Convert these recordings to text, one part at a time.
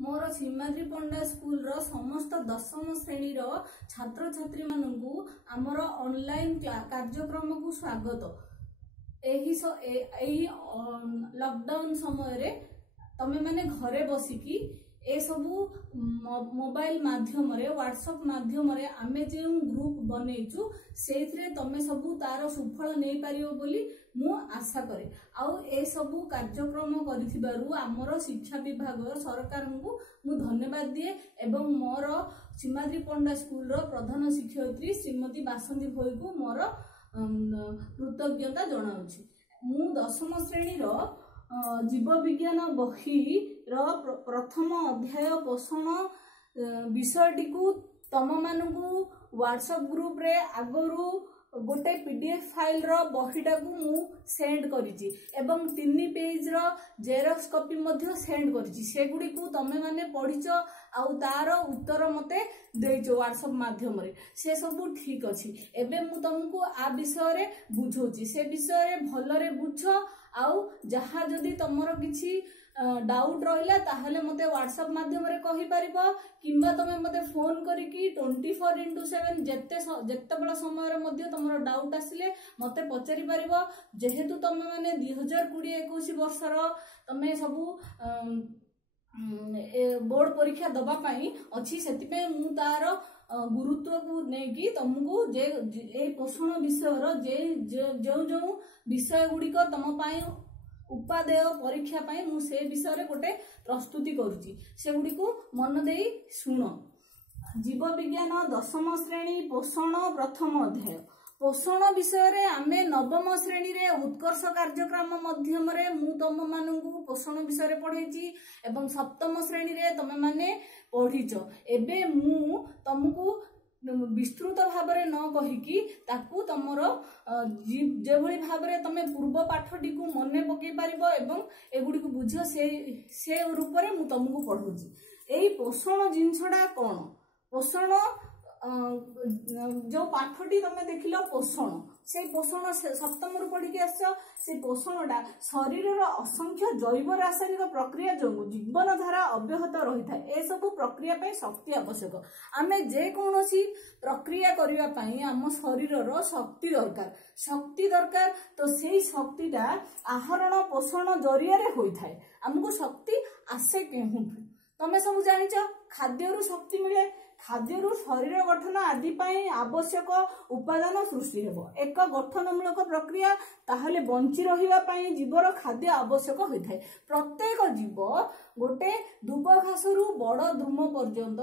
मोर सीमाद्री पंडा school रो समस्त दशम श्रेणी रो छात्र छात्री मानू आमर ऑनलाइन कार्यक्रम को स्वागत। लॉकडाउन समय रे तमे माने घरे बसिकी ए सबू मोबाइल माध्यम रे व्हाट्सएप माध्यम रे आमे जे ग्रुप बनैचु सेथरे तमे सबू तार सुफल नै पारियो बोली मु आशा करे। आउ ए सबू कार्यक्रम करिथिबारु हमर शिक्षा विभाग सरकार को मु धन्यवाद दिए एवं मोर सीमाद्री पंडा स्कूल रो प्रधान शिक्षयित्री श्रीमती बासंती भोई को मोर कृतज्ञता जनाउछि। मु दशम श्रेणी रो जीव विज्ञान बही प्रथम अध्याय पोषण विषयटी को तम मानू व्हाट्सएप ग्रुप रे आगरू गोटे पीडीएफ फाइल रो बहीटा को मु सेंड करिछि एवं 3 पेज रो जेरॉक्स कॉपी मध्य सेंड करिछि। सेगुडी को तमे माने पढिचो आउ तार उत्तर मते देइचो व्हाट्सएप माध्यम रे से सब ठीक अछि। एबे मु तुमको आ विषय रे बुझौछि से विषय रे भलरे बुझो आउ जहा जदी तमरो किछि डाउट रहिला ताहले मते व्हाट्सएप माध्यम रे कहि परिबो किंबा तमे मते फोन करिकी 24x7 जत्ते बड़ा समय रे मध्य तमरो डाउट आसिले मते पचारि परिबो। जेहेतु तमे माने 2020-21 वर्ष रो तमे सबु बोर्ड परीक्षा दबा पाई अछि सेति मु तार गुरुत्व को नेकी तुमको जे ए पोषण विषय रो जे जो विषय गुडी को तम पाई उपादेय परीक्षा पाई मु से विषय रे गोटे प्रस्तुति करूची से गुडी को मन देई सुनो। जीव विज्ञान दशम श्रेणी पोषण प्रथम अध्याय पोषण विषय रे आमे नवम श्रेणी रे उत्कर्ष कार्यक्रम माध्यम रे मु तम मानू पोषण विषय रे पढैची एवं सप्तम श्रेणी रे तमे माने पढिचो। एबे मु तुमको विस्तृत भाव रे न कहिकी ताकू तमरो जे भली भाव रे तमे पूर्व पाठटी को मने पके पारिबो एवं एगुडी को बुझो से रूप रे मु तुमको पढौची। एई पोषण जिंसडा कोन पोषण जो पाठटी तमे देखिलो पोषण से पोषण सप्तम रु पढ़ी आसो से पोषणटा शरीर असंख्य जैव रासायनिक प्रक्रिया जो जीवन धारा अव्याहत रही था ए सब प्रक्रिया पे शक्ति आवश्यक। आमे जे कोनोसी प्रक्रिया करिवा पई आम शरीर शक्ति दरकार तो सेही शक्तिटा आहरण पोषण जरिया रे होई थाए। हमको शक्ति आसे केहु तमे सब जानिच खाद्यरु शक्ति मिले खाद्यरु शरीर गठन आदि पाई आवश्यक उपादान सृष्टि हेबो एक गठनमूलक प्रक्रिया ताहले बंची रहिबा पाई जीवर खाद्य आवश्यक होई थाए। प्रत्येक जीव गोटे दुब घासरु बड़ द्रुम पर्यंत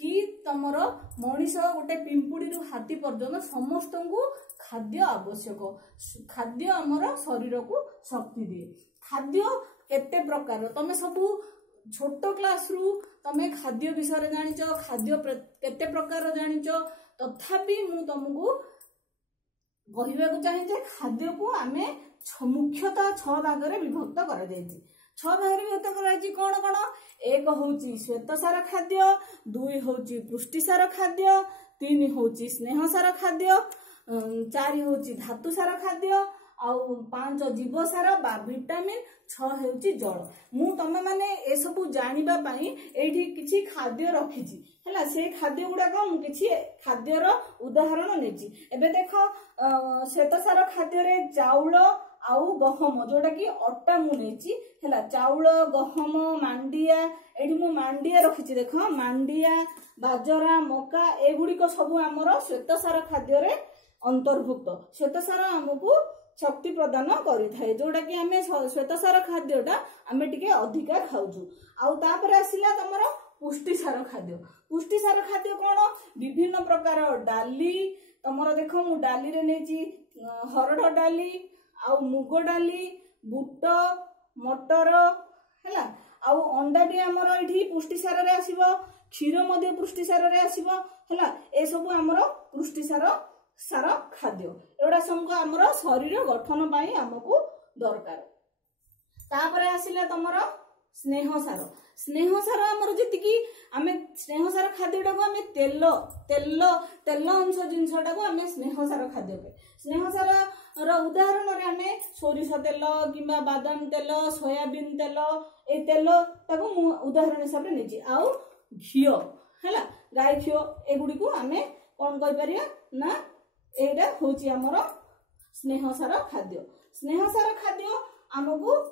कि तमर मनीष गोटे पिंपुड़ी रु हाथी पर्यंत समस्त को खाद्य आवश्यक। खाद्य हमर शरीर को शक्ति दिए। खाद्य केते प्रकार तमे सबु छोट क्लास रु तमे खाद्य विषय जानिच खाद्य केते प्रकार जानिच तथापि मु तुमको कहबा को चाहे जे खाद्य को आमे मुख्यतः 6 भाग रे विभक्त करा जायछि। 6 भाग रे विभक्त करा जायछि कोन कोन एक होउछि श्वेतसार खाद्य 2 होउछि पुष्टिसार खाद्य 3 होउछि स्नेहसार खाद्य 4 होउछि धातुसार खाद्य आउ 5 जीवसार बा विटामिन 6 हेउची जल। मु तमे माने ए सब जानिबा पई एठी किछि खाद्य रखिछि हला से खाद्य गुडा को मु किछि खाद्यर उदाहरण नेछि। एबे देखो श्वेतसार खाद्य रे चाउल आउ गहम जोटा कि अट्टा मु नेछि हला चाउल गहम मांडिया एठी मु मांडिया रखिछि देखो मांडिया बाजरा मका एगुडी को सब हमर श्वेतसार खाद्य रे अंतर्भुक्त। श्वेतसार हमकु शक्ति प्रदान करि थाए जोटा कि हमें श्वेतसार खाद्यटा आमे टिके अधिका खाउछु। आउ तापर आसिला तमर पुष्टिसार खाद्य। पुष्टिसार खाद्य कोन विभिन्न प्रकार डाली तमर देखो मु डाली रे नेची हरड डाली आउ मुग डाली बुट मटर हैला आउ अंडा भी हमर एठी पुष्टिसार रे आसीबो क्षीर मध्ये पुष्टिसार रे आसीबो हैला ए सब हमर पुष्टिसार सार खाद्य एडा समको हमर शरीर गठन पाई हमको दरकार। तापर आसिला तमर स्नेहसार स्नेहसार आमर जी आम स्नेहसार खाद्यटा को आम तेल तेल तेल अंश जिनसटा को आम स्नेहसार खाद्य पे स्नेहसार उदाहरण आम सोरिष तेल कि बादाम तेल सोयाबीन तेल ए तेल ताको मु उदाहरण हिसाब से नहीं आउ घी है गाय घी एगुड़ी को आम कौन कहीपर ना यहाँ हूँ आमर स्नेहसार खाद्य स्नेहसार खाद्य आमको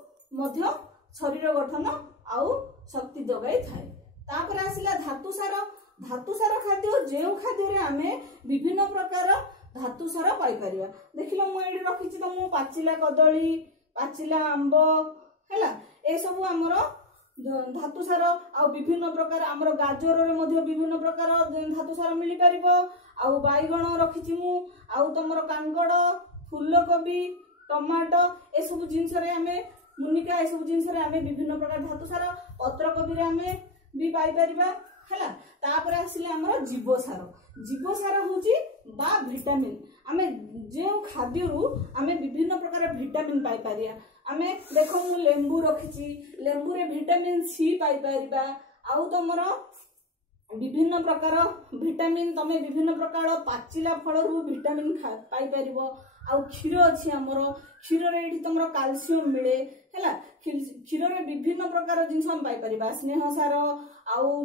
शरीर गठन आउ शक्ति जगाई थाए। तापर आसिला धातुसार खाद्य जो खाद्य आम विभिन्न प्रकार धातुसार पाइपर देखिल मुझे रखी तुम पाचिला कदली पाचिला आंब है ए सब आमर धातुसार आ विभिन्न प्रकार आमर गाजर विभिन्न प्रकार धातुसार मिल पार आउ बैगण रखी मु आउ तुम कांकड़ फूलकोबी टमाटो ए सब जिनस आम मुनिका ए सब जिनस आम विभिन्न प्रकार धातुसार पत्रकोबी आम भी पाइपर है। तापर आसिले आमर जीवसार हूँ बा विटामिन आम जो खाद्य आम विभिन्न प्रकार विटामिन पाइपर आम देख मु लेंबू रखी लेंबू रे विटामिन सी पाइपर आउ तुमर विभिन्न प्रकार विटामिन तमे विभिन्न प्रकार पाचिला फल रु विटामिन पाइपर आउ क्षीर अच्छी आमर क्षीर रे तुम कैल्शियम मिले है क्षीर रे विभिन्न प्रकार जिनस हम पाइपर स्नेहसार आउ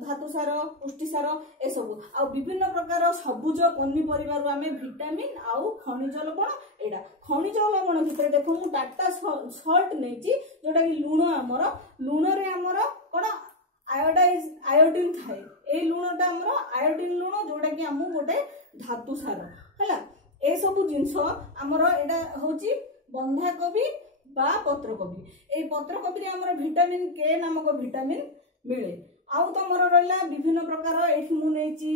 धातुसार पुष्टिसार ए सब आउ विभिन्न प्रकार सबुज पनीपरिबारु आमे विटामिन आउ खनिज लवण एडा खनिज लवण भितर देखो मु टाटा सॉल्ट नेची जोटा कि लूण आमर लूण रे आमर कोन आयोडीन थाए ए लूणटा आमर आयोडीन लूण जोटा कि आमु गोटे धातुसार हैला ए सब जिनस आमर एडा होची बंधाकोबी बा पत्रकोबी ए पत्रकोबी रे आमर विटामिन के नामक विटामिन मिले आउ तुम रहा विभिन्न प्रकार ये मुझे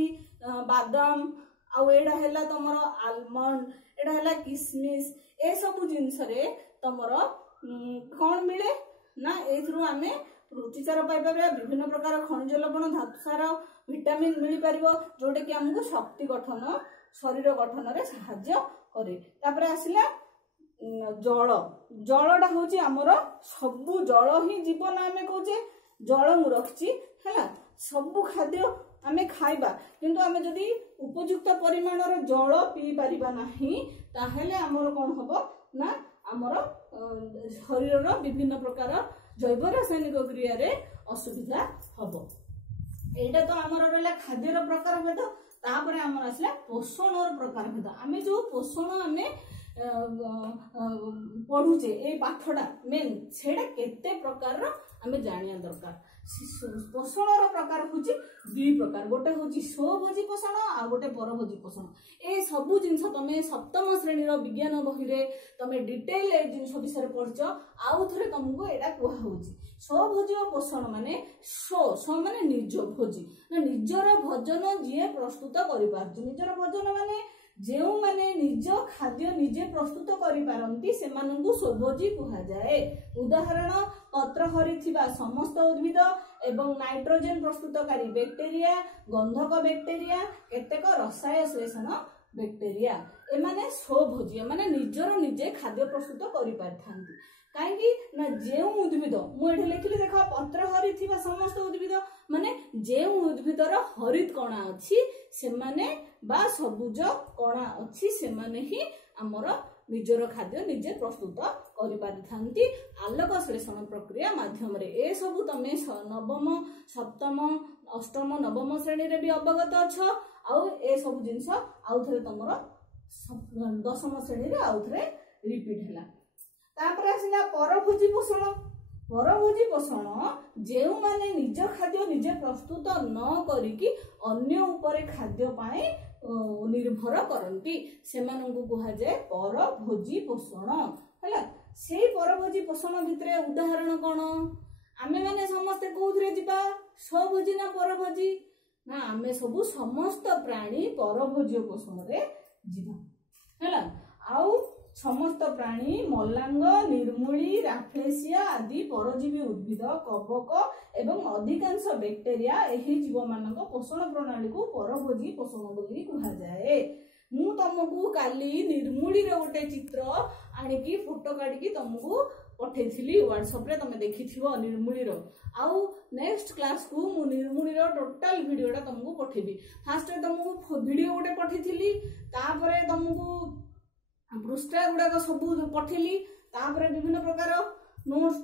बादाम आउ एडा है तुम आलमंड एडा है किसमिस ए सब जिनस तुम कौन मिले ना एथरू आम रुचिसार पाइपर विभिन्न प्रकार खनिज लवण धातुसार विटामिन मिल पार जोटा कि आमको शक्ति गठन शरीर गठन रे साहाय्य करे। तापर आसिला जल जलटा हूँ आमर सबू जल ही जीवन आम कहे जल मु रखी है सबू खाद्य आम खाइबा किंतु आम जदि उपयुक्त परिमाण जल पी पारिबा नाही ताहेले आमर कौन हम ना आमर शरीर विभिन्न प्रकार जैव रासायनिक क्रिया रे असुविधा हम। एटा तो आमर रहा खाद्यर प्रकार भेद तापर आमर आसला पोषण प्रकार भेद आम जो पोषण आम पढ़ुचे ए पाठटा मेन सेटा केते प्रकार आम जानिया दरकार। पोषण प्रकार हूँ दुई प्रकार गोटे हूँ स्वभोजी पोषण आ गोटे परभोजी पोषण ए सबू जिनस तुम सप्तम श्रेणी विज्ञान बही रे तुम डिटेल ए जिनस विषय पढ़च आउ थे तुमको यहाँ कहूँ स्वभोजी पोषण माने स्व माने निज भोजी निजर भोजन जी प्रस्तुत कर निजर भोजन माने जो माने निज खाद्य निजे प्रस्तुत करि पारंती सेमानंकु स्वभोजी कहा जाए। उदाहरण पत्र हरिथिबा समस्त उद्भिद एवं नाइट्रोजन प्रस्तुतकारी बैक्टेरिया गंधक बैक्टेरिया केतेक रसायन श्लेषण बैक्टेरिया एमाने स्वभोजी माने निजर निजे खाद्य प्रस्तुत करि पारथांती कहीं ना जो उद्भिद मुझे लिखिली देख पत्र हरिथिबा समस्त उद्भिद माने जो उद्भिदर हरित कणा अच्छी से माने बा सबुज कणा अच्छी से माने ही आमर निजर खाद्य निजे प्रस्तुत करि पारिथांती आलोक श्लेषण प्रक्रिया माध्यम रे ए सब तमे नवम सप्तम अष्टम नवम श्रेणी रे भी अवगत अछ आउ ए सब जिंस आउ थरे तमर दशम श्रेणी रे आउ थरे रिपीट हैला। तापर आसिला परभोजी पोषण जो माने निज खाद्य निजे प्रस्तुत न करिकी अन्य उपरे खाद्य पाए निर्भर करती सेमानंकु कहा जाए परभोजी पोषण हैला। से परभोजी पोषण भितरे उदाहरण कौन आमे माने समस्ते कोथरे जिबा स्वभोजी ना परभोजी ना आमे सबु समस्त प्राणी परभोजी पोषण रे जिबा हैला। आउ समस्त प्राणी मल्लांग निर्मूली राफ्लेसिया आदि परजीवी उद्भिद कवक एवं अधिकांश बैक्टेरिया एही जीव मानक पोषण प्रणाली को परभोजी पोषण बोली कहा जाए। मु तुमको काली निर्मूली रे गोटे चित्र आनिकी फोटो काढिकी तुमको पठेइथिली व्हाट्सएप रे तमे देखिथिबो निर्मूली रो आउ नेक्स्ट क्लास को मु निर्मूली रो टोटल वीडियोटा तुमको पठेबी। फास्ट तुमको वीडियो गोटे पठेइथिली तापरे तुमको पृष्ठा गुडा सब पठेली तापरे विभिन्न प्रकार नोट्स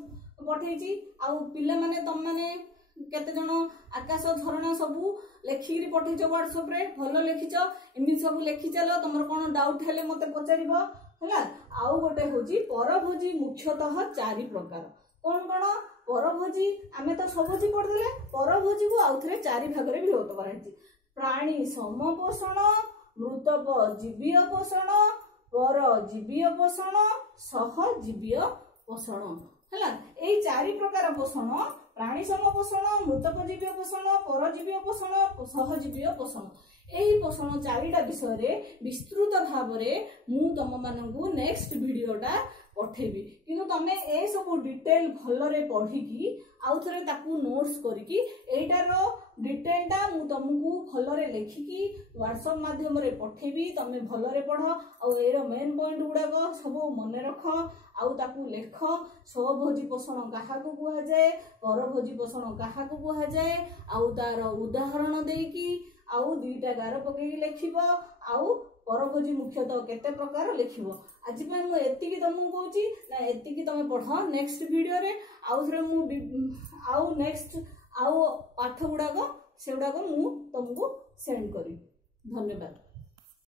पठेइची आउ पिला माने तम माने केते जण आकाश झरणा सब लेखिरी पठेइचो व्हाट्सएप रे भलो लेखिचो एमि सब लेखि चलो तुमर कोन डाउट हेले मते पचारिबो हला। आउ गोटे होची परभोजी मुख्यतः 4 प्रकार कोन कोन परभोजी आमे तो सबोजी पढदेले परभोजी को आउथरे 4 भाग रे विभक्त कराइची प्राणी समपोषण मृतक जीवीय पोषण पर जीवीय पोषण सहजीवीय पोषण हला। एई 4 प्रकार पोषण प्राणी समपोषण मृतक जीवीय पोषण परजीवीय पोषण सहजीवीय पोषण एही पोषण 4टा विषय रे विस्तृत भाव रे मु तम मानंगु नेक्स्ट वीडियोटा पठेबी किंतु तमे ए सब डिटेल भलरे पढी की आउ थरे ताकू नोट्स करिकी एटारो डिटेलटा मु तुमको भलरे लेखिकी व्हाट्सएप माध्यम रे पठेबी तमे भलरे पढ आउ एरो मेन पॉइंट गुडाको सब मने रख आउ ताकू लेख स्वभोजी पोषण काहाकू कुहा जाए परभोजी पोषण काहाकू कुहा जाए आउ तार उदाहरण देकी आउ 2टा गार पकेकी लेखिबो आउ परभोजी मुख्यतः केते प्रकार लेखिबो। आज पे मु एतिकी तुमको कहूची ना एतिकी तमे पढ नेक्स्ट वीडियो रे आउ थरे मु आउ नेक्स्ट आउ पाठ गुडाको सेउडाको मु तुमको सेंड करी। धन्यवाद।